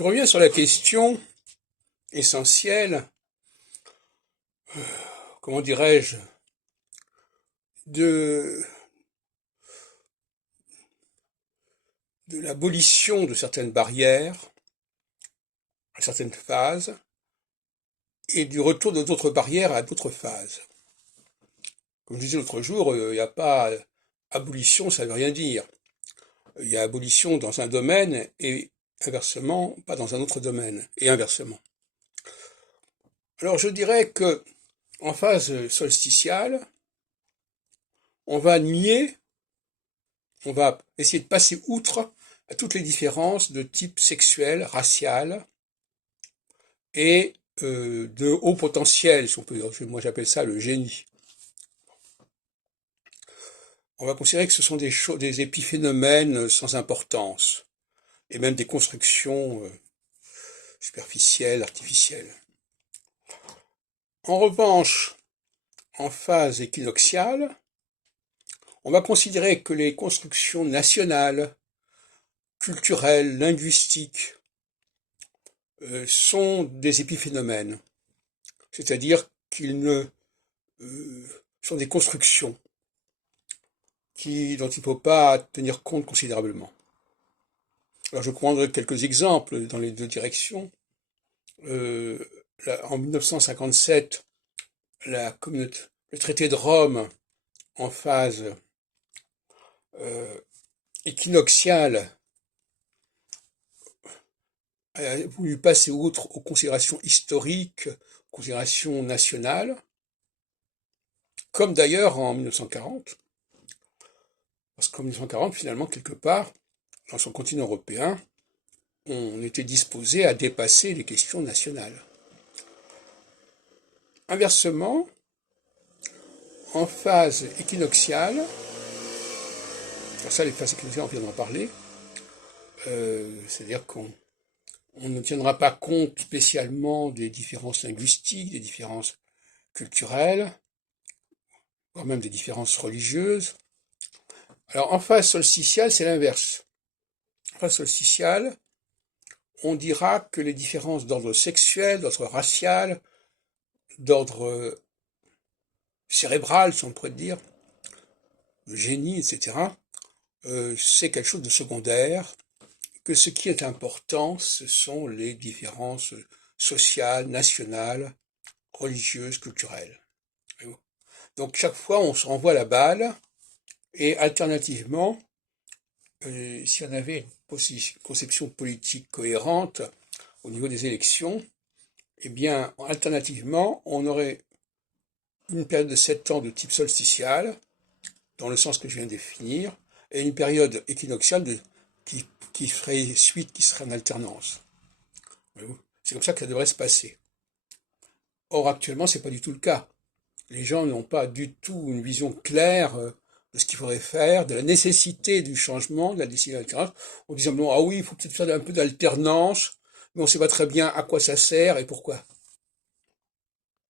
Je reviens sur la question essentielle, comment dirais-je, de, de l'abolition de certaines barrières à certaines phases et du retour de d'autres barrières à d'autres phases. Comme je disais l'autre jour, il n'y a pas abolition, ça ne veut rien dire. Il y a abolition dans un domaine et inversement, pas dans un autre domaine, et inversement. Alors je dirais que en phase solsticiale, on va nier, on va essayer de passer outre à toutes les différences de type sexuel, racial et de haut potentiel, si on peut dire. Moi j'appelle ça le génie. On va considérer que ce sont des épiphénomènes sans importance, et même des constructions superficielles, artificielles. En revanche, en phase équinoxiale, on va considérer que les constructions nationales, culturelles, linguistiques, sont des épiphénomènes, c'est-à-dire qu'ils sont des constructions dont il ne faut pas tenir compte considérablement. Alors je prendrai quelques exemples dans les deux directions. En 1957, le traité de Rome, en phase équinoxiale, a voulu passer outre aux considérations historiques, aux considérations nationales, comme d'ailleurs en 1940, parce qu'en 1940, finalement, quelque part, dans son continent européen, on était disposé à dépasser les questions nationales. Inversement, en phase équinoxiale, alors ça, les phases équinoxiales, on vient d'en parler, c'est-à-dire qu'on ne tiendra pas compte spécialement des différences linguistiques, des différences culturelles, voire même des différences religieuses. Alors en phase solsticiale, c'est l'inverse. En phase solsticiale, on dira que les différences d'ordre sexuel, d'ordre racial, d'ordre cérébral, si on pourrait dire, de génie, etc., c'est quelque chose de secondaire, que ce qui est important, ce sont les différences sociales, nationales, religieuses, culturelles. Donc chaque fois, on se renvoie la balle, et alternativement, si on avait une conception politique cohérente au niveau des élections, eh bien, alternativement, on aurait une période de 7 ans de type solsticial, dans le sens que je viens de définir, et une période équinoxiale qui ferait suite, qui serait en alternance. C'est comme ça que ça devrait se passer. Or, actuellement, c'est pas du tout le cas. Les gens n'ont pas du tout une vision claire de ce qu'il faudrait faire, de la nécessité du changement, de la décision d'alternance, en disant, non, ah oui, il faut peut-être faire un peu d'alternance, mais on ne sait pas très bien à quoi ça sert et pourquoi.